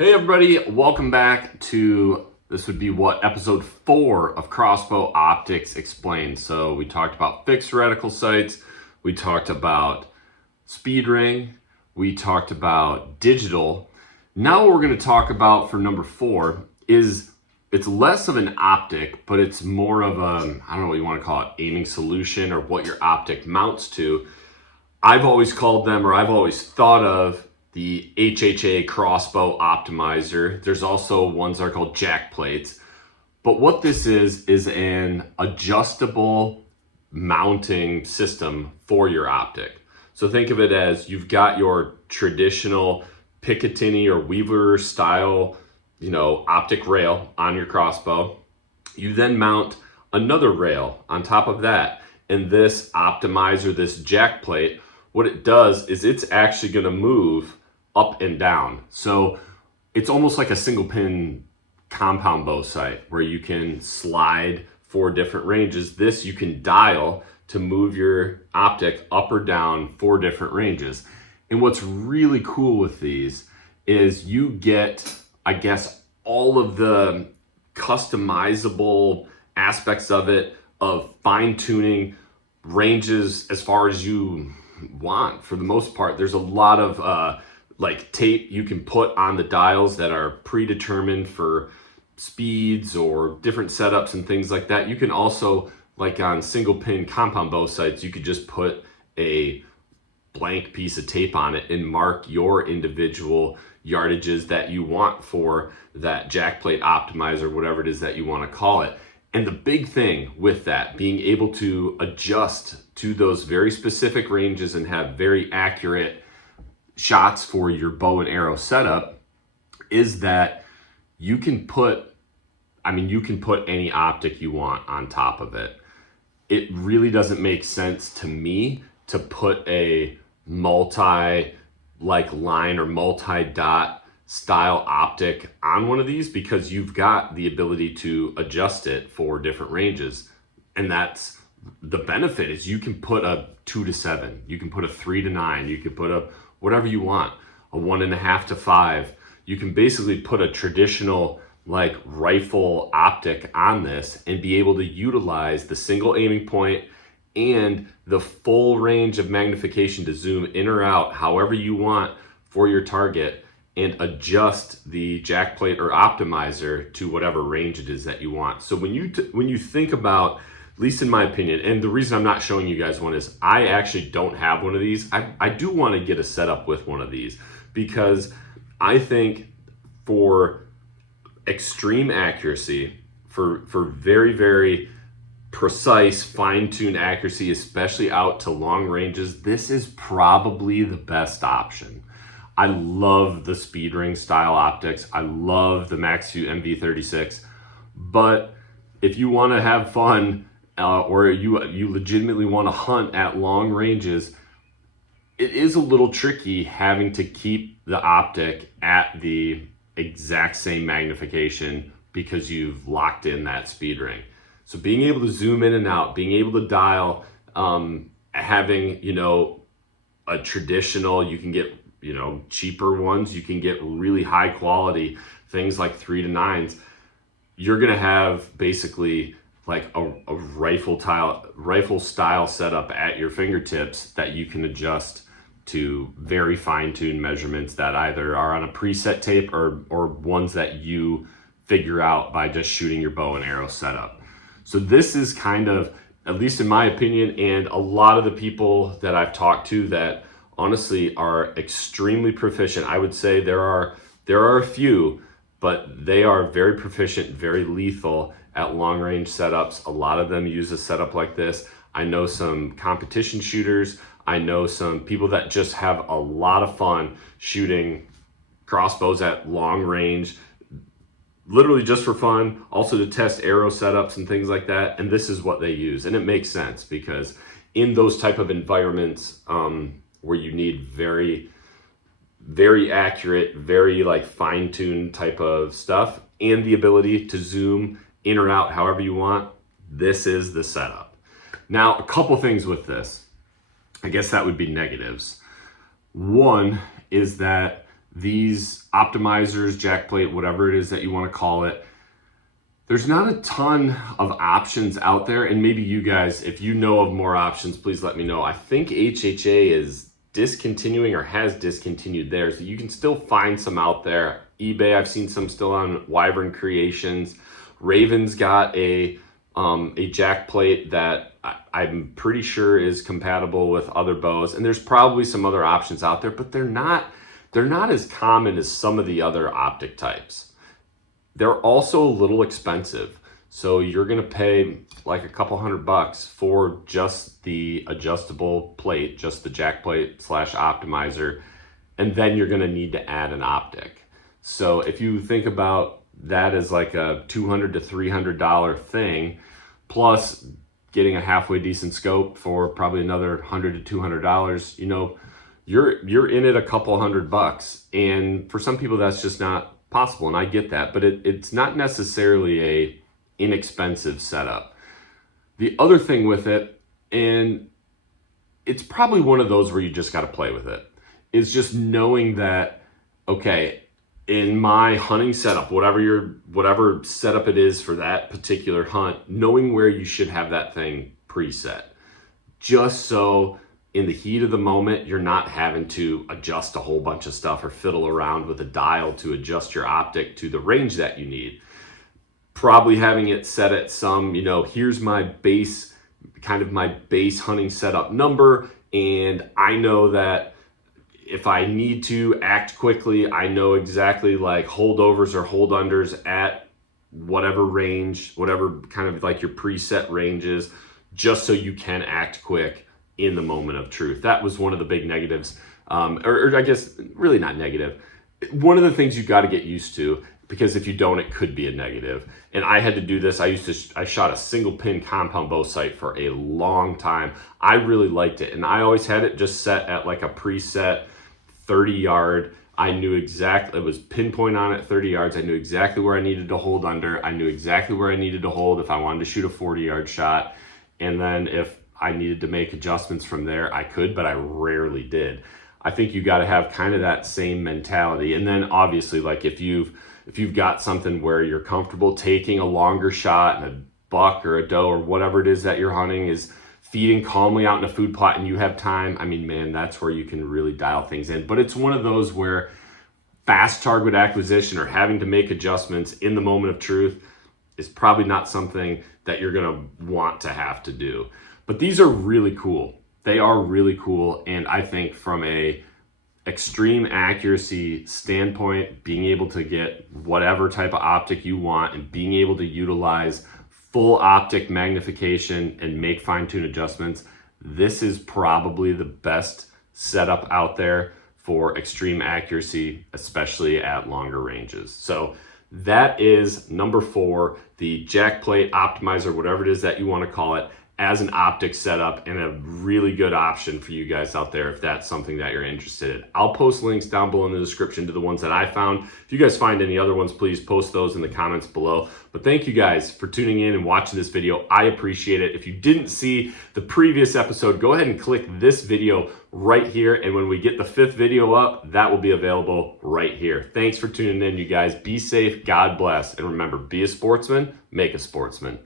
Hey everybody, welcome back to, this would be episode 4 of Crossbow Optics Explained. So we talked about fixed reticle sights, we talked about speed ring, we talked about digital. Now what we're going to talk about for number 4 is, it's less of an optic, but it's more of a, I don't know what you want to call it, aiming solution or what your optic mounts to. I've always called them, or I've always thought of, the HHA Crossbow Optimizer. There's also ones that are called jack plates. But what this is an adjustable mounting system for your optic. So think of it as you've got your traditional Picatinny or Weaver style, optic rail on your crossbow. You then mount another rail on top of that. And this optimizer, this jack plate, what it does is it's actually going to move up and down. So it's almost like a single pin compound bow sight where you can slide 4 different ranges. This you can dial to move your optic up or down 4 different ranges. And what's really cool with these is you get, I guess, all of the customizable aspects of it, of fine tuning ranges as far as you want. For the most part, there's a lot of like tape you can put on the dials that are predetermined for speeds or different setups and things like that. You can also, like on single pin compound bow sights, you could just put a blank piece of tape on it and mark your individual yardages that you want for that jack plate optimizer, whatever it is that you want to call it. And the big thing with that, being able to adjust to those very specific ranges and have very accurate shots for your bow and arrow setup, is that you can put any optic you want on top of it. It really doesn't make sense to me to put a line or multi-dot style optic on one of these, because you've got the ability to adjust it for different ranges. And that's the benefit, is you can put a 2 to 7, you can put a 3 to 9, you can put a whatever you want, a 1.5 to 5. You can basically put a traditional like rifle optic on this and be able to utilize the single aiming point and the full range of magnification to zoom in or out however you want for your target, and adjust the jack plate or optimizer to whatever range it is that you want. So when you think about, at least in my opinion, and the reason I'm not showing you guys one is I actually don't have one of these. I do want to get a setup with one of these, because I think for extreme accuracy, for very, very precise, fine-tuned accuracy, especially out to long ranges, this is probably the best option. I love the speed ring style optics. I love the Max2 MV36, but if you want to have fun, or you legitimately want to hunt at long ranges, it is a little tricky having to keep the optic at the exact same magnification because you've locked in that speed ring. So being able to zoom in and out, being able to dial, having, a traditional, you can get, cheaper ones, you can get really high quality things like 3 to 9s. You're going to have basically like a rifle style setup at your fingertips that you can adjust to very fine-tuned measurements that either are on a preset tape or ones that you figure out by just shooting your bow and arrow setup. So this is kind of, at least in my opinion, and a lot of the people that I've talked to that honestly are extremely proficient. I would say there are a few, but they are very proficient, very lethal at long range setups. A lot of them use a setup like this. I know some competition shooters. I know some people that just have a lot of fun shooting crossbows at long range, literally just for fun, also to test arrow setups and things like that. And this is what they use. And it makes sense, because in those type of environments where you need very, very accurate, very like fine-tuned type of stuff, and the ability to zoom in or out however you want, this is the setup. Now, a couple things with this. I guess that would be negatives. One is that these optimizers, jack plate, whatever it is that you want to call it, there's not a ton of options out there. And maybe you guys, if you know of more options, please let me know. I think HHA is discontinuing or has discontinued theirs. So you can still find some out there. eBay, I've seen some still on Wyvern Creations. Raven's got a jack plate that I'm pretty sure is compatible with other bows. And there's probably some other options out there, but they're not as common as some of the other optic types. They're also a little expensive. So you're gonna pay like a couple $100 for just the adjustable plate, just the jack plate / optimizer, and then you're gonna need to add an optic. So if you think about that as like a $200 to $300 thing, plus getting a halfway decent scope for probably another $100 to $200, you know, you're in it a couple $100. And for some people that's just not possible, and I get that, but it's not necessarily a inexpensive setup. The other thing with it, and it's probably one of those where you just got to play with it, is just knowing that, okay, in my hunting setup, whatever setup it is for that particular hunt, knowing where you should have that thing preset, just so in the heat of the moment, you're not having to adjust a whole bunch of stuff or fiddle around with a dial to adjust your optic to the range that you need. Probably having it set at some, you know, here's my base, kind of my base hunting setup number. And I know that if I need to act quickly, I know exactly like holdovers or hold unders at whatever range, whatever kind of like your preset ranges, just so you can act quick in the moment of truth. That was one of the big negatives, or I guess really not negative. One of the things you've got to get used to, because if you don't, it could be a negative. And I had to do this. I shot a single pin compound bow sight for a long time. I really liked it. And I always had it just set at like a preset 30 yard. I knew exactly, it was pinpoint on it, 30 yards. I knew exactly where I needed to hold under. I knew exactly where I needed to hold if I wanted to shoot a 40-yard shot. And then if I needed to make adjustments from there, I could, but I rarely did. I think you got to have kind of that same mentality. And then obviously, like if you've got something where you're comfortable taking a longer shot and a buck or a doe or whatever it is that you're hunting is feeding calmly out in a food plot and you have time, I mean, man, that's where you can really dial things in. But it's one of those where fast target acquisition or having to make adjustments in the moment of truth is probably not something that you're going to want to have to do. But these are really cool. They are really cool. And I think from a extreme accuracy standpoint, being able to get whatever type of optic you want and being able to utilize full optic magnification and make fine-tune adjustments, this is probably the best setup out there for extreme accuracy, especially at longer ranges. So that is number 4, the jack plate optimizer, whatever it is that you want to call it, as an optic setup, and a really good option for you guys out there if that's something that you're interested in. I'll post links down below in the description to the ones that I found. If you guys find any other ones, please post those in the comments below. But thank you guys for tuning in and watching this video. I appreciate it. If you didn't see the previous episode, go ahead and click this video right here. And when we get the 5th video up, that will be available right here. Thanks for tuning in, you guys. Be safe. God bless. And remember, be a sportsman, make a sportsman.